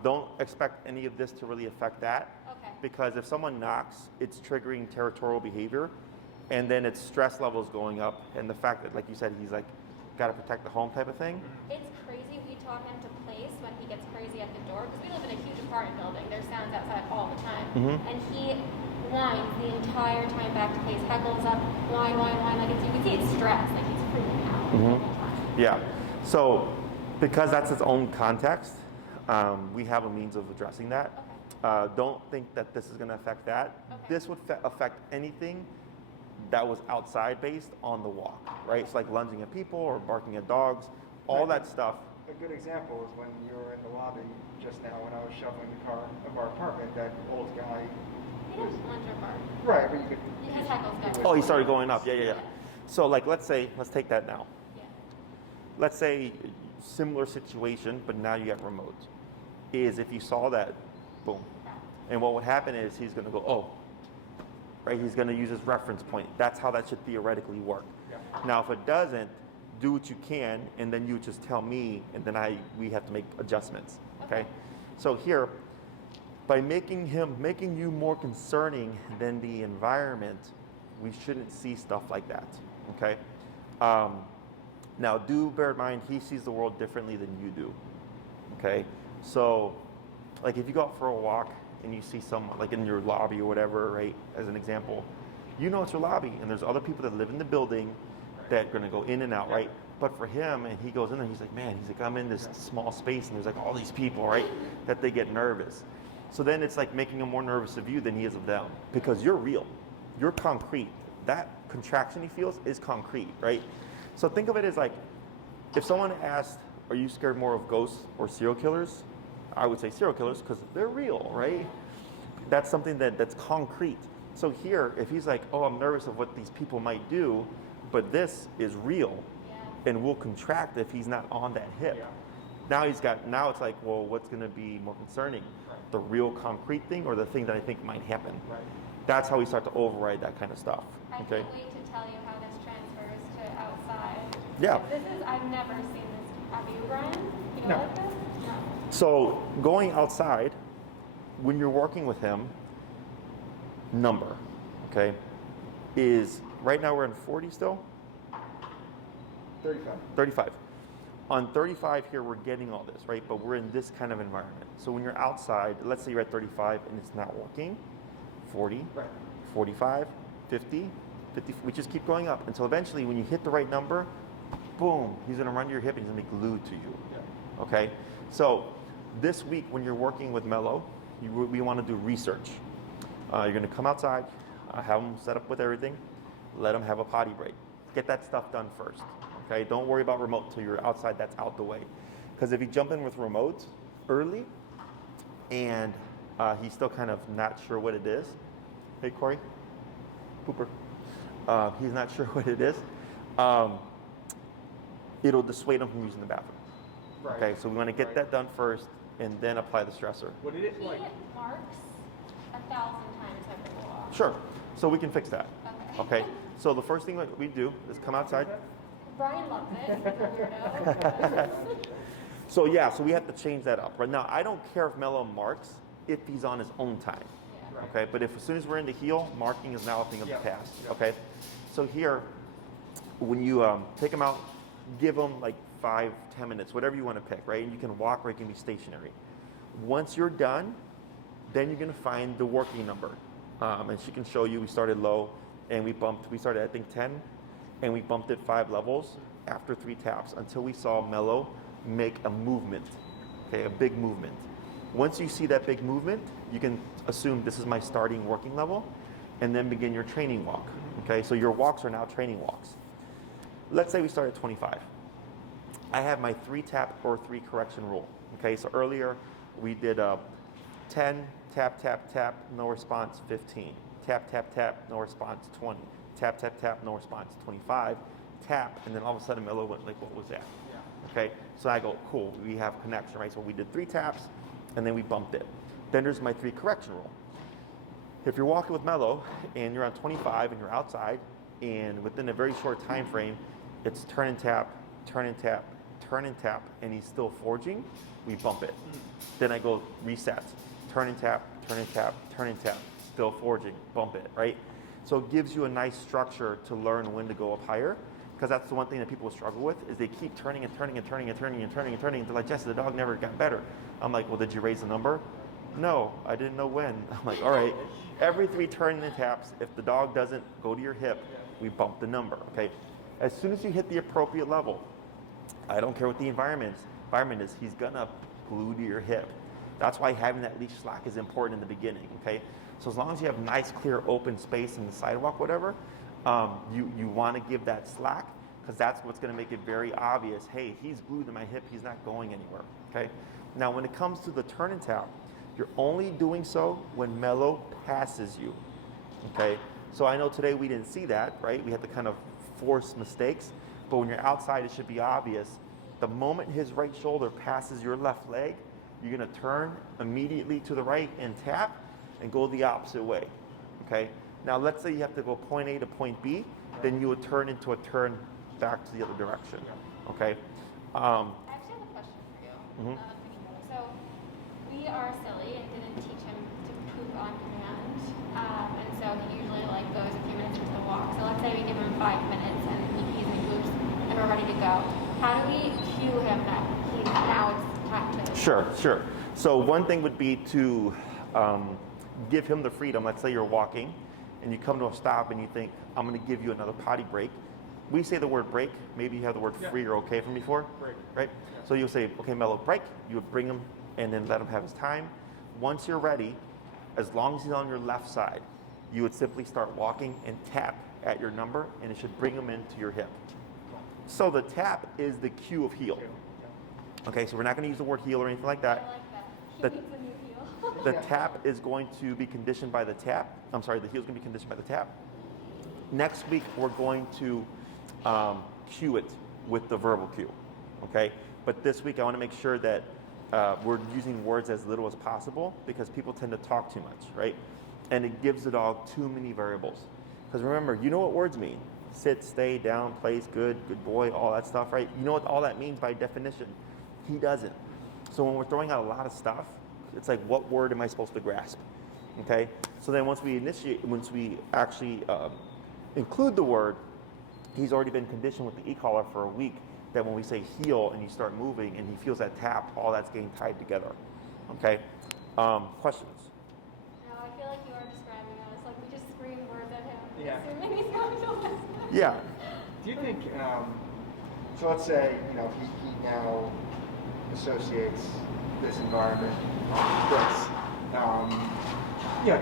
don't expect any of this to really affect that. Okay. Because if someone knocks, it's triggering territorial behavior, and then its stress levels going up, and the fact that, like you said, he's like, got to protect the home type of thing. It's crazy. We taught him to place when he gets crazy at the door, because we live in a huge apartment building. There's sounds outside all the time. And he whines the entire time back to place, heckles up, whine. Like you can see it's stress. Like he's freaking out the whole time. Yeah. So because that's its own context, we have a means of addressing that. Okay. Don't think that this is going to affect that. Okay. This would affect anything that was outside based on the walk, right? So like lunging at people or barking at dogs, all that stuff. A good example is when you were in the lobby just now when I was shoveling the car of our apartment, that old guy. He doesn't lunge or bark. Right, but you could. His heckles go. Oh, he started going up. Yeah. So like, let's take that now. Yeah. Let's say similar situation, but now you got remote. Is if you saw that, boom. And what would happen is he's going to go, oh, right? He's going to use his reference point. That's how that should theoretically work. Yeah. Now, if it doesn't, do what you can, and then you just tell me, and then we have to make adjustments. Okay? So here, by making you more concerning than the environment, we shouldn't see stuff like that. Okay? Now, do bear in mind, he sees the world differently than you do. Okay? So, like if you go out for a walk and you see someone, like in your lobby or whatever, right, as an example, you know it's your lobby, and there's other people that live in the building that are going to go in and out, right? But for him, and he goes in there, he's like, man, I'm in this small space, and there's like all these people, right, that they get nervous. So then it's like making him more nervous of you than he is of them, because you're real. You're concrete. That contraction he feels is concrete, right? So think of it as like, if someone asked, are you scared more of ghosts or serial killers? I would say serial killers because they're real, right? That's something that's concrete. So here, if he's like, oh, I'm nervous of what these people might do, but this is real, and will contract if he's not on that hip. Yeah. Now it's like, well, what's going to be more concerning? The real concrete thing or the thing that I think might happen? Right. That's how we start to override that kind of stuff. I Okay. can't wait to tell you how this transfers to outside. Yeah. I've never seen this. Have you, Brian? You know No. like this? No. So going outside, when you're working with him, number, okay, is right now we're in 40 still? 35. 35. On 35 here, we're getting all this, right? But we're in this kind of environment. So when you're outside, let's say you're at 35 and it's not working, 40, Right. 45, 50, we just keep going up until eventually when you hit the right number, boom, he's gonna run to your hip and he's gonna be glued to you, Yeah. okay? So this week when you're working with Melo, we wanna do research. You're gonna come outside, have him set up with everything, let him have a potty break. Get that stuff done first, okay? Don't worry about remote till you're outside, that's out the way. Because if you jump in with remote early and he's still kind of not sure what it is. Hey, Corey, pooper. He's not sure what it is. It'll dissuade him from using the bathroom. Right. Okay, so we want to get that done first, and then apply the stressor. What it is He like? marks 1,000 times every walk. Sure. So we can fix that. Okay. Okay. So the first thing that we do is come outside. Brian loves it. He's a weirdo. So yeah, so we have to change that up. Right now, I don't care if Melo marks if he's on his own time. Yeah. Right. Okay, but if as soon as we're in the heel, marking is now a thing of the Yeah. past. Yeah. Okay, so here, when you take him out, give him like 5-10 minutes, whatever you want to pick, right? And you can walk or you can be stationary. Once you're done, then you're gonna find the working number, and she can show you. We started low, and we started I think 10, and we bumped it 5 levels after 3 taps until we saw Melo make a movement, okay, a big movement. Once you see that big movement, you can assume this is my starting working level, and then begin your training walk. Okay, so your walks are now training walks. Let's say we start at 25. I have my 3 tap or 3 correction rule. Okay, so earlier we did 10, tap, tap, tap, no response, 15. Tap, tap, tap, no response, 20. Tap, tap, tap, no response, 25. Tap, and then all of a sudden Melo went like, what was that? Yeah. Okay, so I go, cool, we have connection, right? So we did 3 taps, and then we bumped it. Then there's my 3 correction rule. If you're walking with Melo, and you're on 25, and you're outside, and within a very short time frame, it's turn and tap, turn and tap, turn and tap, and he's still forging, we bump it. Then I go reset, turn and tap, turn and tap, turn and tap, still forging, bump it, right? So it gives you a nice structure to learn when to go up higher, because that's the one thing that people struggle with, is they keep turning and turning and turning and turning and turning and turning, and they're like, Jesse, the dog never got better. I'm like, well, did you raise the number? No, I didn't know when. I'm like, all right, every 3 turn and taps, if the dog doesn't go to your hip, we bump the number, okay? As soon as you hit the appropriate level, I don't care what the environment is, he's gonna glue to your hip. That's why having that leash slack is important in the beginning, okay? So as long as you have nice, clear, open space in the sidewalk, whatever, you wanna give that slack, because that's what's gonna make it very obvious, hey, he's glued to my hip, he's not going anywhere, okay? Now, when it comes to the turn and tap, you're only doing so when Melo passes you, okay? So I know today we didn't see that, right? We had to kind of force mistakes, but when you're outside, it should be obvious. The moment his right shoulder passes your left leg, you're gonna turn immediately to the right and tap and go the opposite way, okay? Now let's say you have to go point A to point B, then you would turn into a turn back to the other direction, okay? I actually have a question for you. So we are silly and didn't teach him to poop on command, and so he usually like goes a few minutes into the walk. So let's say we give him 5 minutes and he pees and he poops and we're ready to go. How do we cue him that now it's time to? Sure. So one thing would be to give him the freedom. Let's say you're walking and you come to a stop and you think, I'm going to give you another potty break. We say the word break. Maybe you have the word free or okay from before. Break. Right? Yeah. So you'll say, okay, Melo, break. You would bring him and then let him have his time. Once you're ready, as long as he's on your left side, you would simply start walking and tap at your number, and it should bring him into your hip. So the tap is the cue of heel. Okay, so we're not going to use the word heel or anything like I that. like that. He needs a new heel. The tap is going to be conditioned by the tap. I'm sorry, the heel is going to be conditioned by the tap. Next week, we're going to cue it with the verbal cue, okay? But this week, I want to make sure that we're using words as little as possible, because people tend to talk too much, right? And it gives the dog too many variables. Because remember, you know what words mean. Sit, stay, down, place, good boy, all that stuff, right? You know what all that means by definition. He doesn't. So when we're throwing out a lot of stuff, it's like, what word am I supposed to grasp? Okay? So then once we actually include the word, he's already been conditioned with the e-collar for a week, that when we say heel and you start moving and he feels that tap, all that's getting tied together. Okay? Questions? No, I feel like you are describing us. Like we just scream words at him. Yeah. Assuming he's going to listen. Yeah. Do you think, so let's say, he now associates this environment with this.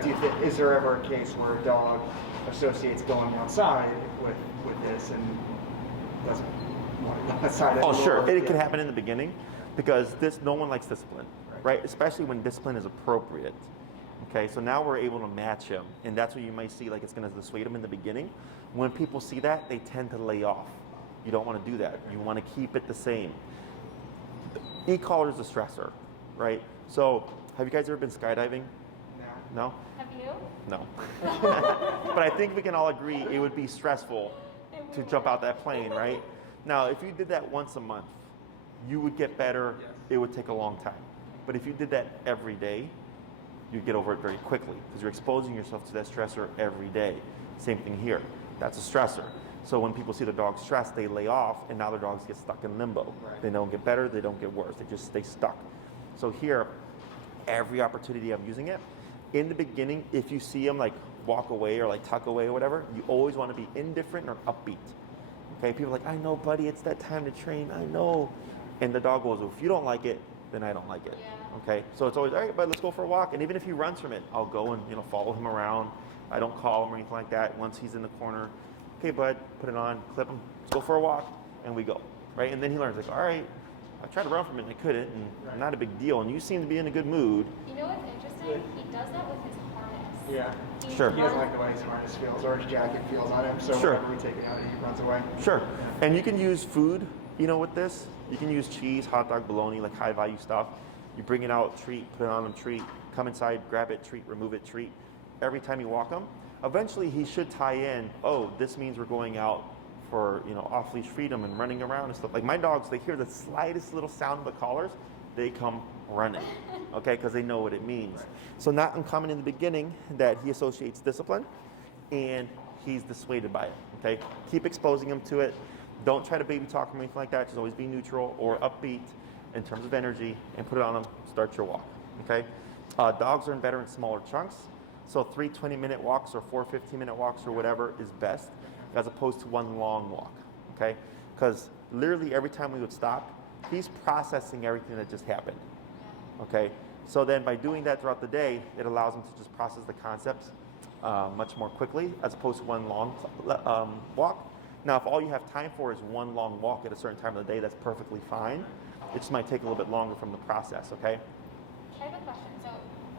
Do you think, is there ever a case where a dog associates going outside with this and doesn't want to go outside? Oh, sure. It can happen in the beginning, because no one likes discipline. Right. right? Especially when discipline is appropriate. Okay, so now we're able to match him, and that's what you might see, like it's going to dissuade him in the beginning. When people see that, they tend to lay off. You don't want to do that. You want to keep it the same. E-collar is a stressor, right? So, have you guys ever been skydiving? No? Have you? No. But I think we can all agree it would be stressful to jump out that plane, right? Now, if you did that once a month, you would get better. Yes. It would take a long time. But if you did that every day, you'd get over it very quickly because you're exposing yourself to that stressor every day. Same thing here. That's a stressor. So when people see the dog stressed, they lay off, and now their dogs get stuck in limbo. Right. They don't get better, they don't get worse. They just stay stuck. So here, every opportunity I'm using it. In the beginning, if you see them like walk away or like tuck away or whatever, you always want to be indifferent or upbeat. Okay, people are like, I know, buddy, it's that time to train, I know. And the dog goes, well, if you don't like it, then I don't like it. Yeah. Okay, so it's always, all right, bud, let's go for a walk. And even if he runs from it, I'll go and follow him around. I don't call him or anything like that. Once he's in the corner, okay, bud, put it on, clip him, let's go for a walk, and we go, right? And then he learns, like, all right, I tried to run from it and I couldn't, and not a big deal. And you seem to be in a good mood. You know what's interesting? He does that with his harness. Yeah. He Sure. He doesn't like the way his harness feels or his jacket feels on him, so Sure. whenever we take it out, he runs away. Sure. And you can use food, with this. You can use cheese, hot dog, bologna, like high value stuff. You bring it out, treat, put it on him, treat, come inside, grab it, treat, remove it, treat. Every time you walk him, eventually he should tie in, oh, this means we're going out for, off-leash freedom and running around and stuff. Like my dogs, they hear the slightest little sound of the collars, they come running, okay, because they know what it means. Right. So not uncommon in the beginning that he associates discipline and he's dissuaded by it, okay? Keep exposing him to it. Don't try to baby talk him or anything like that. Just always be neutral or upbeat in terms of energy and put it on him, start your walk, okay? Dogs learn better in smaller chunks. So 3 20-minute walks or 4 15-minute walks or whatever is best as opposed to one long walk, okay? Because literally every time we would stop, he's processing everything that just happened, okay? So then by doing that throughout the day, it allows him to just process the concepts much more quickly as opposed to one long walk. Now, if all you have time for is one long walk at a certain time of the day, that's perfectly fine. It just might take a little bit longer from the process, okay? I have a question. So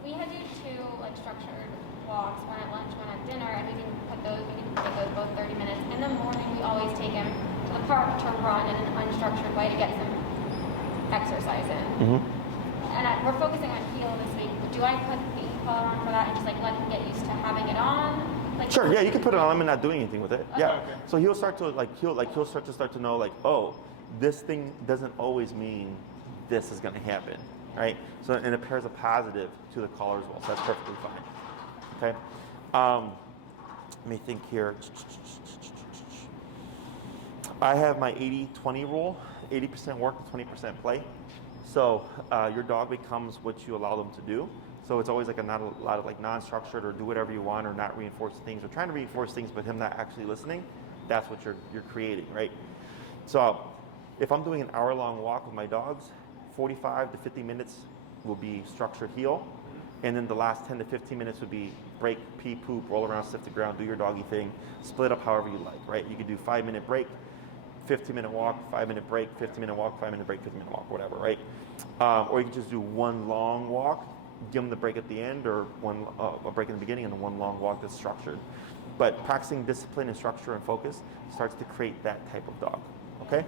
we had to do 2 structured walks, one at lunch, one at dinner, and we can take those both 30 minutes. In the morning, we always take him to the park to run in an unstructured way to get some exercise in. Mm-hmm. And we're focusing on heel this week. Do I put the collar on for that and just let him get used to having it on? Sure, yeah, you can put it on him and not doing anything with it. Yeah. Okay. So he'll start to he'll start to know oh, this thing doesn't always mean this is going to happen, right? So and it pairs a positive to the collar as well. So that's perfectly fine. Okay. Let me think here. I have my 80-20 rule. 80% work, 20% play. So your dog becomes what you allow them to do. So it's always not a lot of non-structured or do whatever you want or not reinforce things or trying to reinforce things but him not actually listening. That's what you're creating, right? So if I'm doing an hour-long walk with my dogs, 45 to 50 minutes will be structured heel, and then the last 10 to 15 minutes would be break, pee, poop, roll around, sniff the ground, do your doggy thing, split up however you like, right? You could do 5-minute break, 15-minute walk, 5-minute break, 15-minute walk, 5-minute break, 15-minute walk, whatever, right? Or you could just do one long walk, give them the break at the end, or a break in the beginning and then one long walk that's structured. But practicing discipline and structure and focus starts to create that type of dog, okay?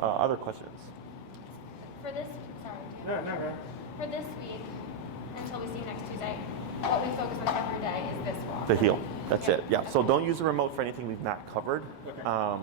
Other questions? For this, sorry. No. For this week, until we see you next Tuesday, what we focus on every day is this walk. The heel, that's it, yeah. So Okay. don't use the remote for anything we've not covered, Okay.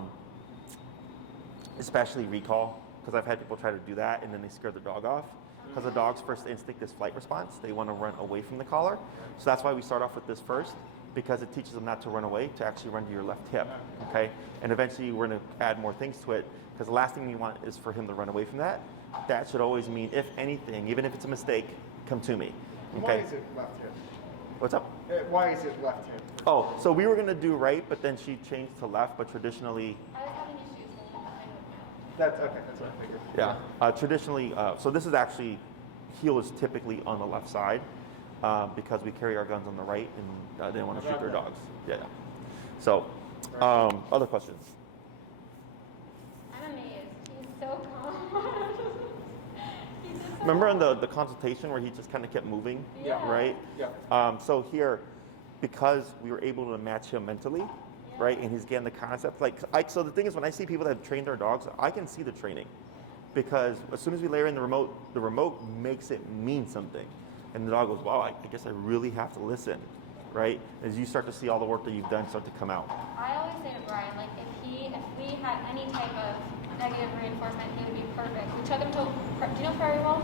especially recall, because I've had people try to do that and then they scare the dog off. Because the dog's first instinct is flight response. They want to run away from the collar. So that's why we start off with this first, because it teaches them not to run away, to actually run to your left hip, okay? And eventually we're going to add more things to it, because the last thing you want is for him to run away from that. That should always mean, if anything, even if it's a mistake, come to me, Why okay? is it left hip? What's up? Why is it left hip? Oh, so we were going to do right, but then she changed to left, but traditionally, I was having issues with the kind of That's okay. That's what I figured. yeah. Traditionally, so this is actually, heel is typically on the left side because we carry our guns on the right and they didn't want to shoot their dogs. Yeah. So, other questions? I'm amazed. He's so calm. He's just so Remember in the consultation where he just kind of kept moving, Yeah. right? Yeah. So here, because we were able to match him mentally, right, and he's getting the concept. So the thing is, when I see people that have trained their dogs, I can see the training, because as soon as we layer in the remote makes it mean something, and the dog goes, wow, I guess I really have to listen, right? As you start to see all the work that you've done start to come out. I always say to Brian, like, if we had any type of negative reinforcement, he would be perfect. We took him to, do you know Prairie Wolf?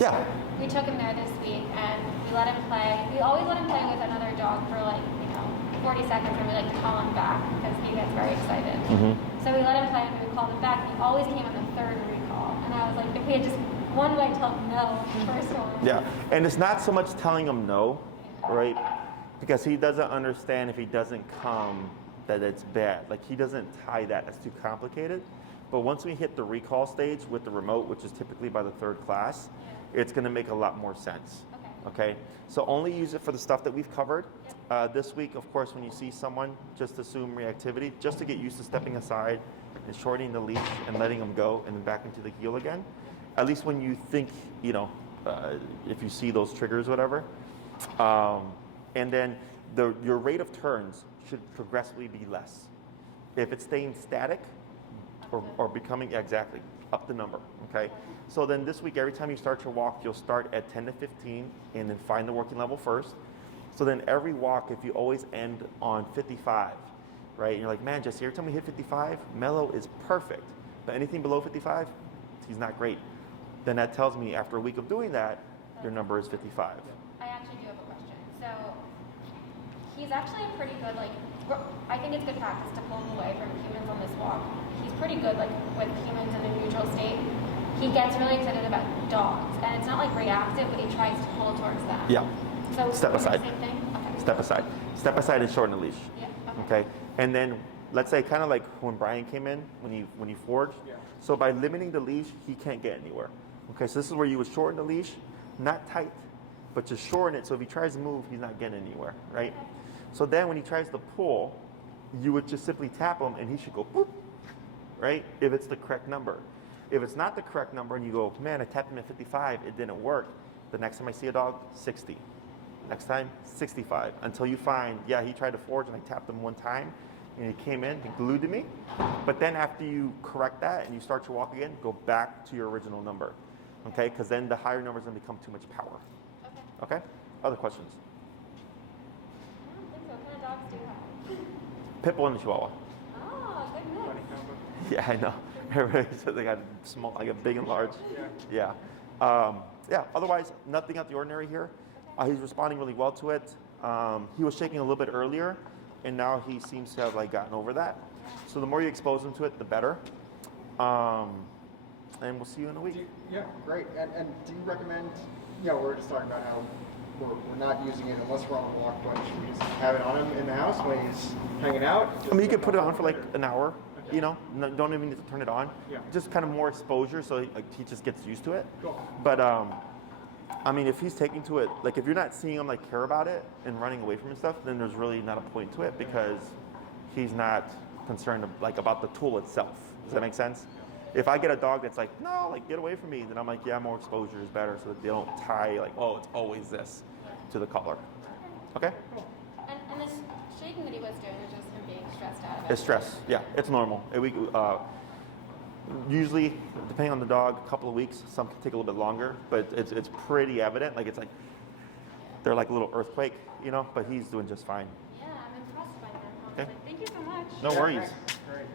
Yeah. We took him there this week, and we let him play. We always let him play with another dog for 40 seconds, and we like to call him back because he gets very excited. Mm-hmm. So we let him play, and we called him back, and he always came on the third recall. And I was like, if we had just one way to tell him no, the first one. Yeah, and it's not so much telling him no, right? Because he doesn't understand if he doesn't come that it's bad. Like, he doesn't tie that as too complicated. But once we hit the recall stage with the remote, which is typically by the third class, it's going to make a lot more sense. Okay? So only use it for the stuff that we've covered. This week, of course, when you see someone, just assume reactivity, just to get used to stepping aside and shortening the leash and letting them go and then back into the heel again. At least when you think, if you see those triggers, whatever. And then your rate of turns should progressively be less. If it's staying static or becoming, exactly, up the number, okay? So then this week, every time you start your walk, you'll start at 10 to 15 and then find the working level first. So then every walk, if you always end on 55, right? And you're like, man, Jesse, every time we hit 55, Melo is perfect. But anything below 55, he's not great. Then that tells me after a week of doing that, your number is 55. I actually do have a question. So he's actually pretty good, I think it's good practice to pull him away from humans on this walk. He's pretty good, with humans in a neutral state. He gets really excited about dogs, and it's not reactive, but he tries to pull towards them. Yeah. So Step aside. Same thing? Okay. Step aside. Step aside and shorten the leash. Yeah. Okay. And then let's say kind of like when Brian came in, when you forged. Yeah. So by limiting the leash, he can't get anywhere. Okay. So this is where you would shorten the leash, not tight, but just shorten it. So if he tries to move, he's not getting anywhere, right? Okay. So then when he tries to pull, you would just simply tap him and he should go boop, right? If it's the correct number. If it's not the correct number and you go, man, I tapped him at 55, it didn't work. The next time I see a dog, 60. Next time, 65. Until you find, yeah, he tried to forge and I tapped him one time and he came in, he glued to me. But then after you correct that and you start your walk again, go back to your original number. Okay? Because then the higher number is going to become too much power. Okay. Okay? Other questions? I don't think so. What kind of dogs do you have? Pitbull and Chihuahua. Oh, good mix. Funny combo. Yeah, I know. Everybody said they got small, like a big and large. Yeah. Yeah. Otherwise, nothing out the ordinary here. He's responding really well to it. He was shaking a little bit earlier, and now he seems to have gotten over that. So the more you expose him to it, the better. And we'll see you in a week. Yeah, great. And do you recommend? We're just talking about how we're not using it unless we're on a walk, but should we just have it on him in the house when he's hanging out? I mean, you could put it on for an hour. Okay. Don't even need to turn it on. Yeah. Just kind of more exposure, so he just gets used to it. Cool. But I mean, if he's taking to it, if you're not seeing him care about it and running away from it and stuff, then there's really not a point to it because he's not concerned about the tool itself. Does that make sense? If I get a dog that's no, get away from me, then I'm yeah, more exposure is better so that they don't tie oh, it's always this to the collar. Okay? Cool. And this shaking that he was doing was just him being stressed out of it. It's stress. Yeah, it's normal. Usually, depending on the dog, a couple of weeks. Some can take a little bit longer, but it's pretty evident. They're like a little earthquake, But he's doing just fine. Yeah, I'm impressed by that. Okay. Thank you so much. No worries. Great.